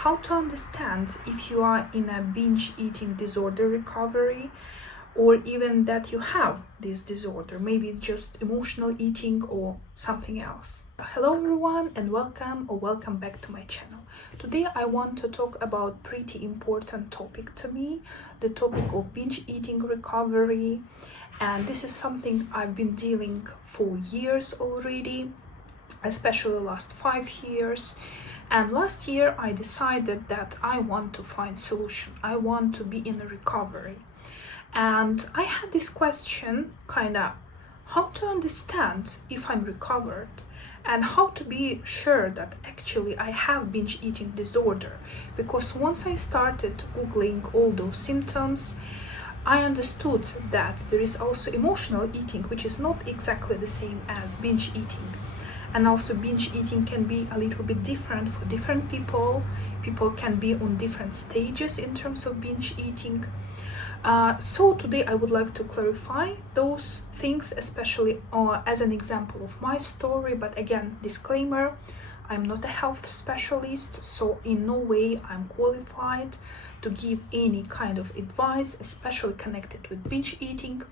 how to understand if you are in a binge eating disorder recovery, or even that you have this disorder. Maybe it's just emotional eating or something else. Hello everyone, and welcome back to my channel. Today I want to talk about pretty important topic to me, the topic of binge eating recovery. And this is something I've been dealing for years already, especially the last 5 years. And last year I decided that I want to find solution. I want to be in a recovery. And I had this question, how to understand if I'm recovered, and how to be sure that actually I have binge eating disorder. Because once I started Googling all those symptoms, I understood that there is also emotional eating, which is not exactly the same as binge eating. And also binge eating can be a little bit different for different people. People can be on different stages in terms of binge eating. So today I would like to clarify those things, especially as an example of my story. But again, disclaimer, I'm not a health specialist, so in no way I'm qualified to give any kind of advice, especially connected with binge eating.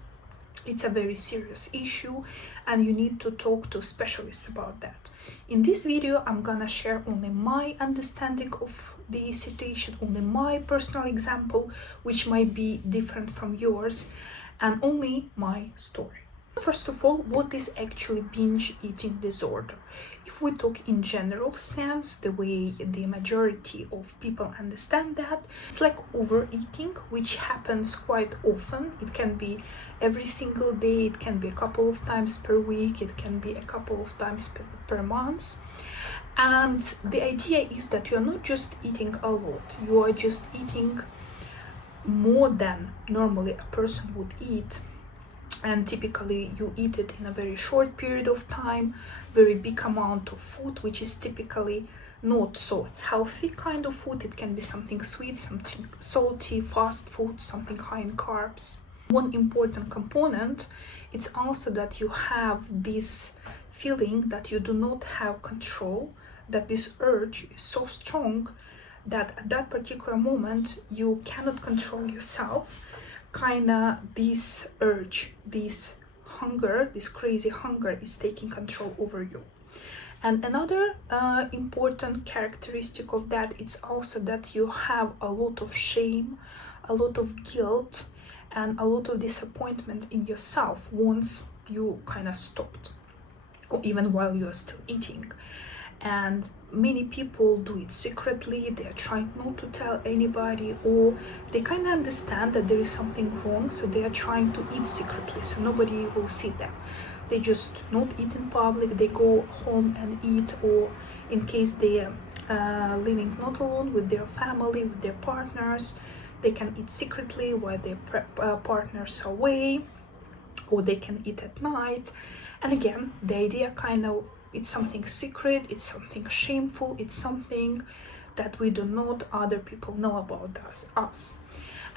It's a very serious issue and you need to talk to specialists about that. In this video, I'm gonna share only my understanding of the situation, only my personal example, which might be different from yours, and only my story. First of all, what is actually binge eating disorder? If we talk in general sense, the way the majority of people understand that, it's like overeating, which happens quite often. It can be every single day, it can be a couple of times per week, it can be a couple of times per month. And the idea is that you are not just eating a lot, you are just eating more than normally a person would eat. And typically you eat it in a very short period of time, very big amount of food, which is typically not so healthy kind of food. It can be something sweet, something salty, fast food, something high in carbs. One important component, it's also that you have this feeling that you do not have control, that this urge is so strong that at that particular moment you cannot control yourself. This urge, this hunger, this crazy hunger is taking control over you. And another important characteristic of that is also that you have a lot of shame, a lot of guilt, and a lot of disappointment in yourself once you stopped, or even while you are still eating. And many people do it secretly, they're trying not to tell anybody, or they understand that there is something wrong, so they are trying to eat secretly so nobody will see them. They just not eat in public, they go home and eat, or in case they are living not alone with their family, with their partners, they can eat secretly while their partners are away, or they can eat at night. And again, the idea it's something secret, it's something shameful, it's something that we do not other people know about us.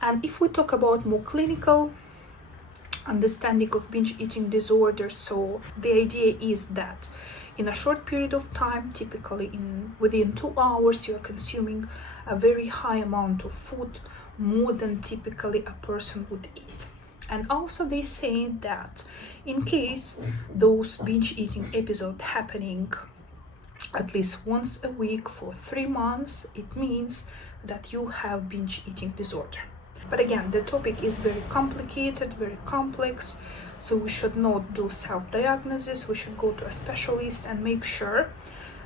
And if we talk about more clinical understanding of binge eating disorder, so the idea is that in a short period of time, typically within 2 hours, you are consuming a very high amount of food, more than typically a person would eat. And also they say that in case those binge eating episodes happening at least once a week for 3 months, it means that you have binge eating disorder. But again, the topic is very complicated, very complex, so we should not do self-diagnosis. We should go to a specialist and make sure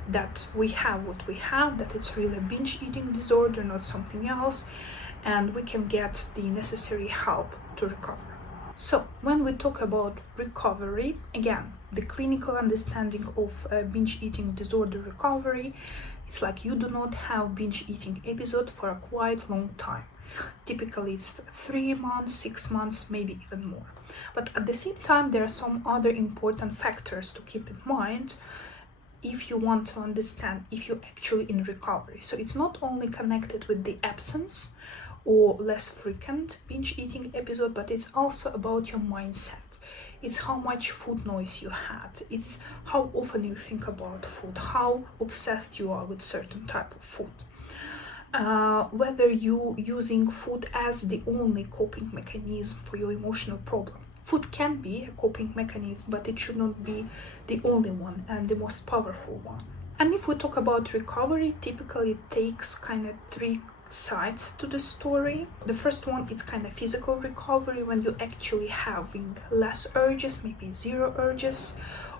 that we have what we have, that it's really a binge eating disorder, not something else, and we can get the necessary help to recover. So when we talk about recovery, again, the clinical understanding of binge eating disorder recovery, it's like you do not have binge eating episode for a quite long time. Typically it's 3 months, 6 months, maybe even more. But at the same time, there are some other important factors to keep in mind if you want to understand if you're actually in recovery. So it's not only connected with the absence or less frequent binge eating episode, but it's also about your mindset. It's how much food noise you had. It's how often you think about food, how obsessed you are with certain type of food. whether you using food as the only coping mechanism for your emotional problem. Food can be a coping mechanism, but it should not be the only one and the most powerful one. And if we talk about recovery, typically it takes kind of three sides to the story. The first one is kind of physical recovery, when you actually having less urges, maybe zero urges,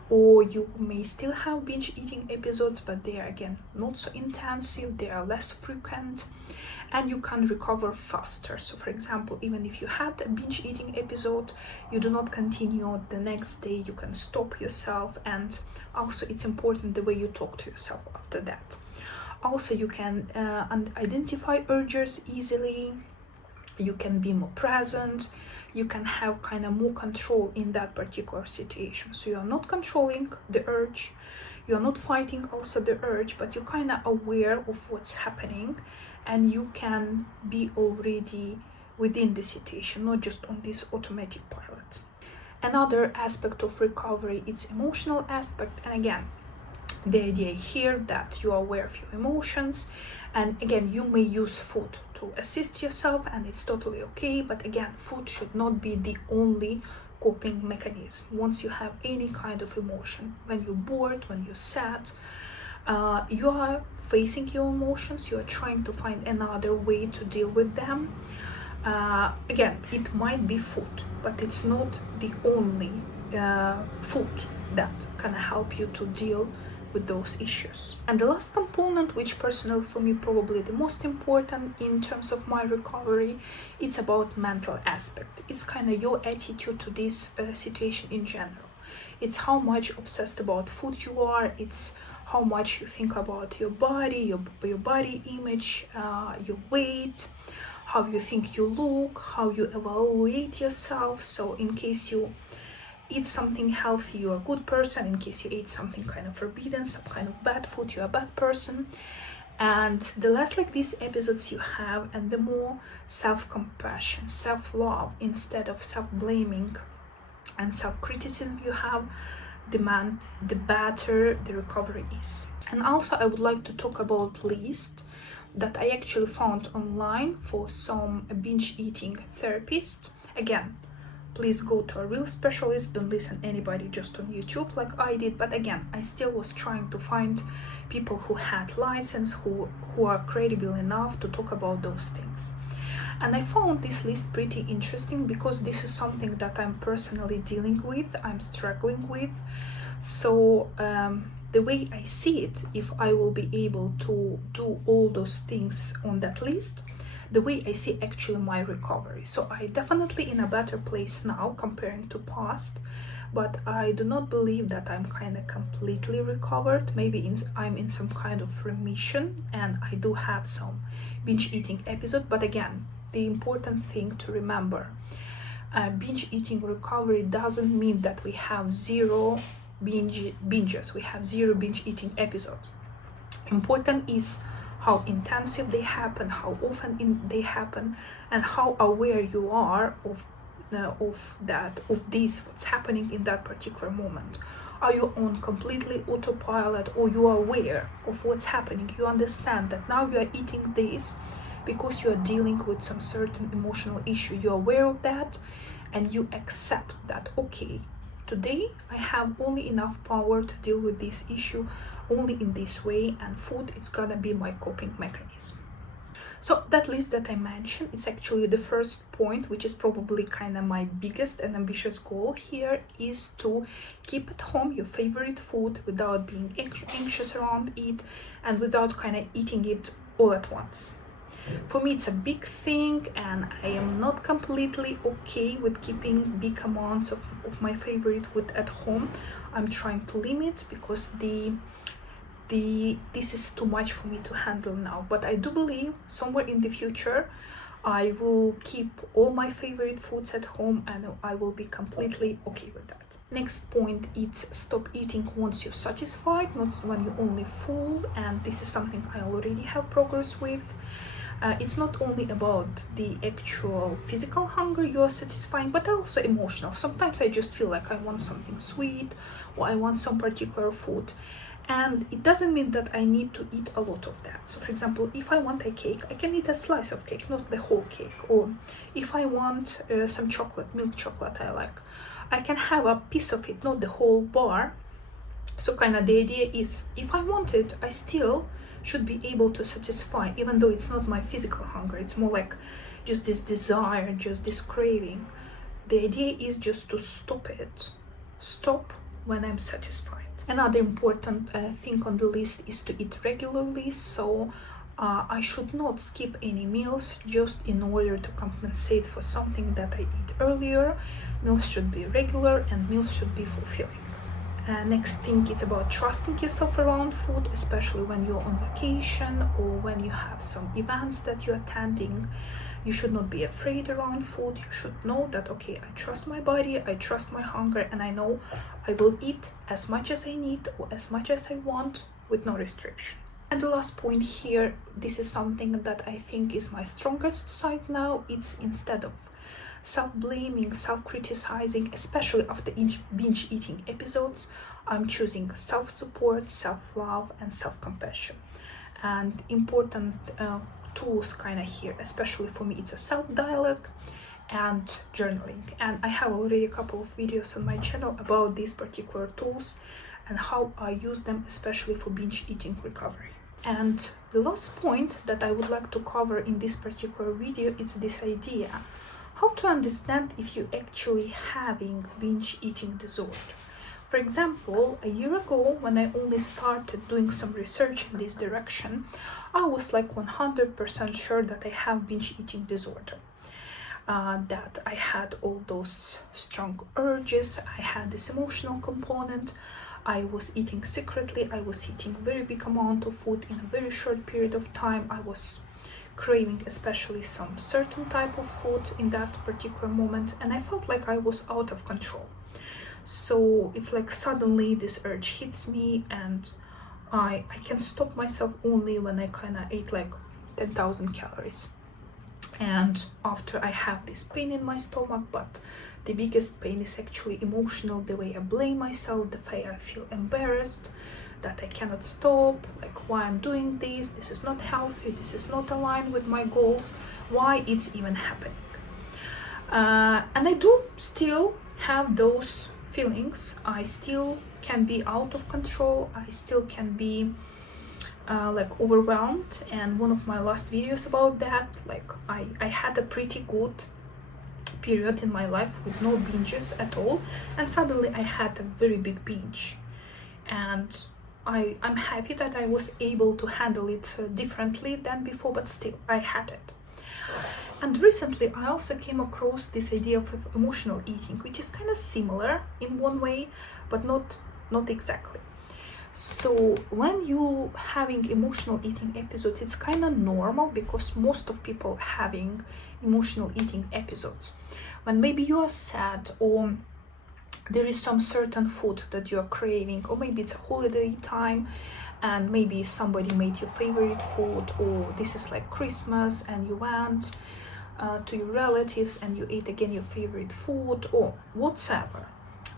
or you may still have binge eating episodes, but they are again not so intensive, they are less frequent, and you can recover faster. So for example, even if you had a binge eating episode, you do not continue the next day, you can stop yourself. And also it's important the way you talk to yourself after that. Also you can identify urges easily, you can be more present, you can have kind of more control in that particular situation. So you are not controlling the urge, you are not fighting also the urge, but you're kind of aware of what's happening, and you can be already within the situation, not just on this automatic pilot. Another aspect of recovery is emotional aspect, and again, the idea here that you are aware of your emotions, and again, you may use food to assist yourself, and it's totally okay, but again, food should not be the only coping mechanism. Once you have any kind of emotion, when you're bored, when you're sad, you are facing your emotions, you are trying to find another way to deal with them. Again, it might be food, but it's not the only food that can help you to deal with those issues. And the last component, which personally for me probably the most important in terms of my recovery, it's about mental aspect. It's kind of your attitude to this situation in general. It's how much obsessed about food you are, it's how much you think about your body, your body image, your weight, how you think you look, how you evaluate yourself. So in case you eat something healthy, you're a good person. In case you ate something kind of forbidden, some kind of bad food, you're a bad person. And the less like these episodes you have, and the more self-compassion, self-love instead of self-blaming and self-criticism you have, the better the recovery is. And also I would like to talk about list that I actually found online for some binge eating therapists. Again, please go to a real specialist, don't listen anybody just on YouTube like I did. But again, I still was trying to find people who had license, who are credible enough to talk about those things. And I found this list pretty interesting because this is something that I'm personally dealing with, I'm struggling with. So the way I see it, if I will be able to do all those things on that list, the way I see actually my recovery. So I definitely in a better place now comparing to past, but I do not believe that I'm kind of completely recovered. Maybe I'm in some kind of remission, and I do have some binge eating episode. But again, the important thing to remember, binge eating recovery doesn't mean that we have zero binges, we have zero binge eating episodes. Important is how intensive they happen, how often they happen, and how aware you are of this, what's happening in that particular moment. Are you on completely autopilot, or you are aware of what's happening? You understand that now you are eating this because you are dealing with some certain emotional issue. You're aware of that, and you accept that, okay, today I have only enough power to deal with this issue only in this way, and food is gonna be my coping mechanism. So that list that I mentioned, it's actually the first point, which is probably kind of my biggest and ambitious goal here, is to keep at home your favorite food without being anxious around it, and without kind of eating it all at once. For me, it's a big thing, and I am not completely okay with keeping big amounts of my favorite food at home. I'm trying to limit because this is too much for me to handle now. But I do believe somewhere in the future I will keep all my favorite foods at home, and I will be completely okay with that. Next point is stop eating once you're satisfied, not when you're only full, and this is something I already have progress with. It's not only about the actual physical hunger you're satisfying, but also emotional. Sometimes I just feel like I want something sweet, or I want some particular food, And it doesn't mean that I need to eat a lot of that. So for example, if I want a cake, I can eat a slice of cake, not the whole cake. Or if I want some chocolate, milk chocolate I like, I can have a piece of it, not the whole bar. So kind of the idea is, if I want it, I still should be able to satisfy, even though it's not my physical hunger. It's more like just this desire, just this craving. The idea is just to stop it. Stop when I'm satisfied. Another important thing on the list is to eat regularly. So I should not skip any meals just in order to compensate for something that I eat earlier. Meals should be regular and meals should be fulfilling. Next thing, it's about trusting yourself around food, especially when you're on vacation or when you have some events that you're attending. You should not be afraid around food. You should know that, okay, I trust my body, I trust my hunger, and I know I will eat as much as I need or as much as I want with no restriction. And the last point here, this is something that I think is my strongest side now. It's instead of self-blaming, self-criticizing, especially after binge eating episodes, I'm choosing self-support, self-love, and self-compassion. And important tools kind of here, especially for me, it's a self-dialogue and journaling. And I have already a couple of videos on my channel about these particular tools and how I use them, especially for binge eating recovery. And the last point that I would like to cover in this particular video is this idea: how to understand if you're actually having binge eating disorder. For example, a year ago, when I only started doing some research in this direction, I was like 100% sure that I have binge eating disorder. That I had all those strong urges, I had this emotional component, I was eating secretly, I was eating very big amount of food in a very short period of time, I was craving especially some certain type of food in that particular moment, and I felt like I was out of control. So it's like suddenly this urge hits me and I can stop myself only when I kind of ate like 10,000 calories. And after I have this pain in my stomach, but the biggest pain is actually emotional, the way I blame myself, the way I feel embarrassed, that I cannot stop, like why I'm doing this is not healthy, this is not aligned with my goals, why it's even happening. And I do still have those feelings. I still can be out of control, I still can be like overwhelmed. And one of my last videos about that, like I had a pretty good period in my life with no binges at all, and suddenly I had a very big binge, and I'm happy that I was able to handle it differently than before, but still I had it. And recently I also came across this idea of emotional eating, which is kind of similar in one way, but not exactly. So when you having emotional eating episodes, it's kind of normal, because most of people having emotional eating episodes when maybe you are sad, or there is some certain food that you are craving, or maybe it's a holiday time and maybe somebody made your favorite food, or this is like Christmas and you went to your relatives and you ate again your favorite food, or whatsoever.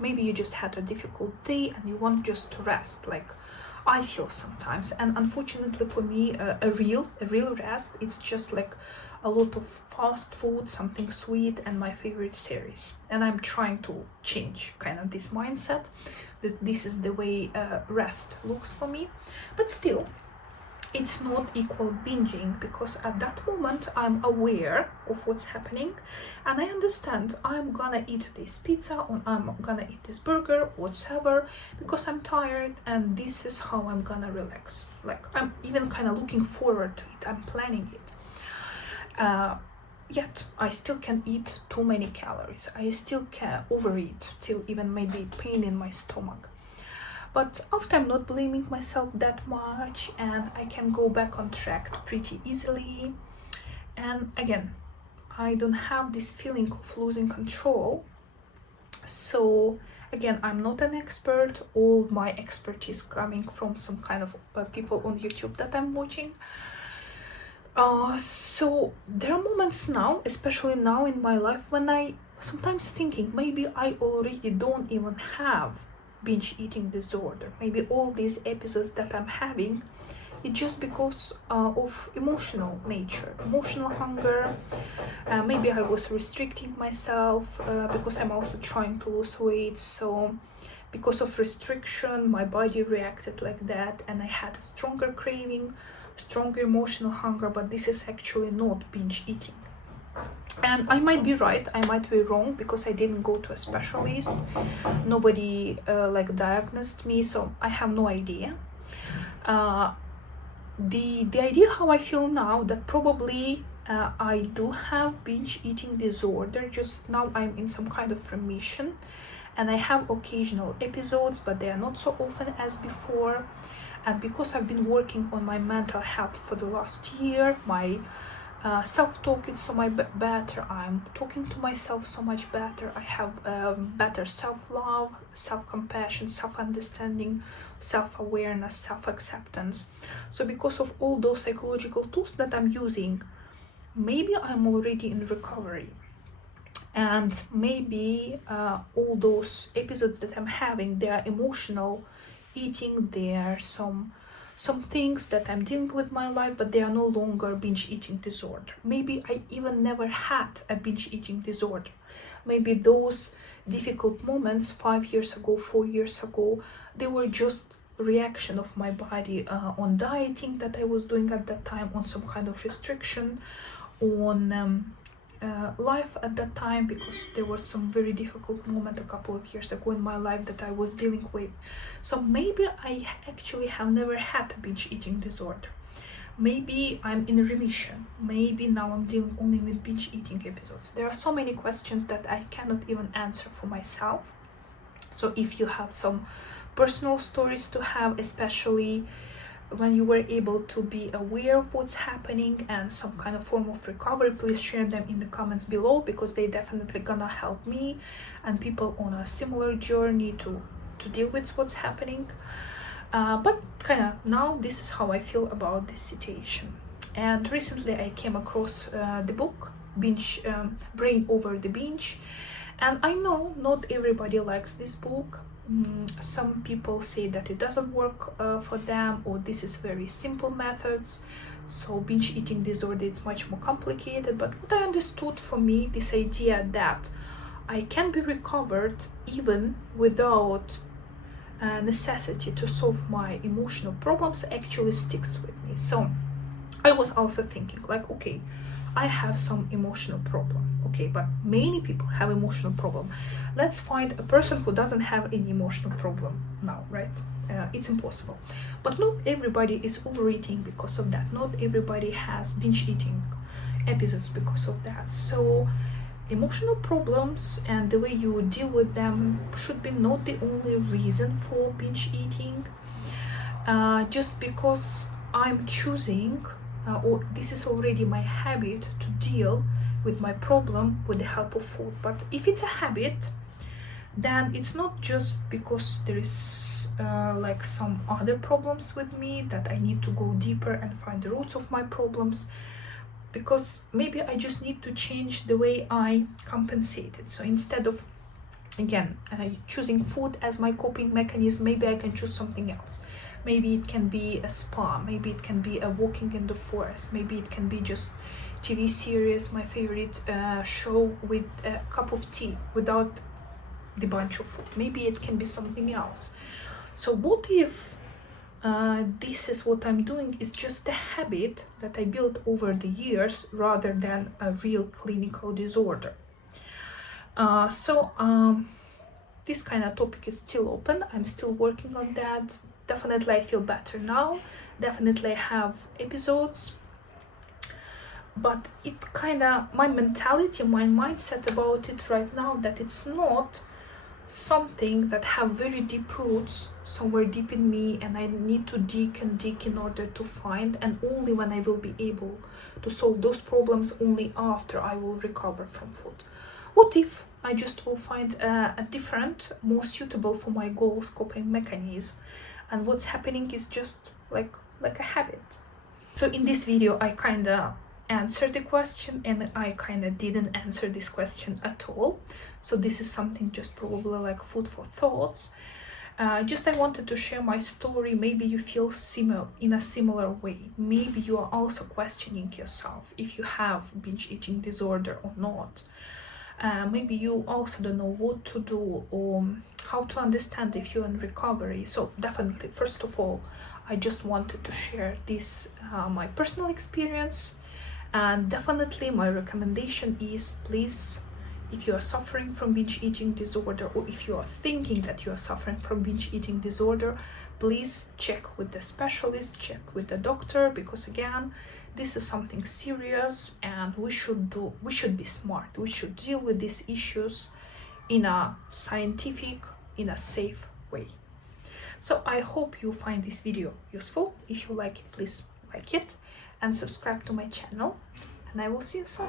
Maybe you just had a difficult day and you want just to rest, like I feel sometimes. And unfortunately for me, a real rest, it's just like a lot of fast food, something sweet, and my favorite series. And I'm trying to change kind of this mindset that this is the way rest looks for me. But still, it's not equal binging, because at that moment I'm aware of what's happening and I understand I'm gonna eat this pizza or I'm gonna eat this burger, whatever, because I'm tired, and this is how I'm gonna relax. Like I'm even kind of looking forward to it, I'm planning it. Yet I still can eat too many calories, I still can overeat till even maybe pain in my stomach. But after I'm not blaming myself that much, and I can go back on track pretty easily. And again, I don't have this feeling of losing control. So again, I'm not an expert. All my expertise coming from some kind of people on YouTube that I'm watching. So there are moments now, especially now in my life, when I sometimes thinking maybe I already don't even have binge eating disorder. Maybe all these episodes that I'm having, it's just because of emotional nature, emotional hunger. Maybe I was restricting myself because I'm also trying to lose weight. So because of restriction, my body reacted like that, and I had a stronger craving, stronger emotional hunger. But this is actually not binge eating. And I might be right, I might be wrong, because I didn't go to a specialist. Nobody like diagnosed me, so I have no idea. The idea how I feel now, that probably I do have binge eating disorder, just now I'm in some kind of remission, and I have occasional episodes, but they are not so often as before. And because I've been working on my mental health for the last year, my self-talk is so much better, I'm talking to myself so much better, I have better self-love, self-compassion, self-understanding, self-awareness, self-acceptance. So because of all those psychological tools that I'm using, maybe I'm already in recovery, and maybe all those episodes that I'm having, they are emotional eating, they are some things that I'm dealing with my life, but they are no longer binge eating disorder. Maybe I even never had a binge eating disorder. Maybe those difficult moments 5 years ago, 4 years ago, they were just reaction of my body on dieting that I was doing at that time, on some kind of restriction, on life at that time, because there was some very difficult moment a couple of years ago in my life that I was dealing with. So maybe I actually have never had a binge eating disorder. Maybe I'm in remission. Maybe now I'm dealing only with binge eating episodes. There are so many questions that I cannot even answer for myself. So if you have some personal stories to have, especially when you were able to be aware of what's happening and some kind of form of recovery, please share them in the comments below, because they definitely gonna help me and people on a similar journey to deal with what's happening. But kind of now this is how I feel about this situation. And recently I came across the book Binge Brain Over the Binge, and I know not everybody likes this book. Some people say that it doesn't work for them, or this is very simple methods, so binge eating disorder is much more complicated. But what I understood, for me, this idea that I can be recovered even without necessity to solve my emotional problems actually sticks with me. So I was also thinking like, okay, I have some emotional problem, okay, but many people have emotional problem. Let's find a person who doesn't have any emotional problem now, right? It's impossible. But not everybody is overeating because of that. Not everybody has binge eating episodes because of that. So emotional problems and the way you deal with them should be not the only reason for binge eating. Just because I'm choosing or this is already my habit to deal with my problem with the help of food. But if it's a habit, then it's not just because there is like some other problems with me that I need to go deeper and find the roots of my problems, because maybe I just need to change the way I compensate it. So instead of, again, choosing food as my coping mechanism, maybe I can choose something else. Maybe it can be a spa, maybe it can be a walking in the forest, maybe it can be just TV series, my favorite show with a cup of tea without the bunch of food. Maybe it can be something else. So what if this is what I'm doing is just a habit that I built over the years rather than a real clinical disorder? This kind of topic is still open. I'm still working on that. Definitely I feel better now. Definitely I have episodes. But it kind of, my mentality, my mindset about it right now, that it's not something that have very deep roots somewhere deep in me, and I need to dig and dig in order to find, and only when I will be able to solve those problems, only after I will recover from food. What if I just will find a different, more suitable for my goals coping mechanism, and what's happening is just like a habit? So in this video I kind of answered the question, and I kind of didn't answer this question at all. So this is something just probably like food for thoughts. Just I wanted to share my story. Maybe you feel in a similar way. Maybe you are also questioning yourself if you have binge eating disorder or not. Maybe you also don't know what to do or how to understand if you're in recovery. So definitely, first of all, I just wanted to share this my personal experience, and definitely my recommendation is, please, if you are suffering from binge eating disorder, or if you are thinking that you are suffering from binge eating disorder, please check with the specialist, check with the doctor, because again, this is something serious, and we should be smart. We should deal with these issues in a scientific, in a safe way. So I hope you find this video useful. If you like it, please like it and subscribe to my channel, and I will see you soon.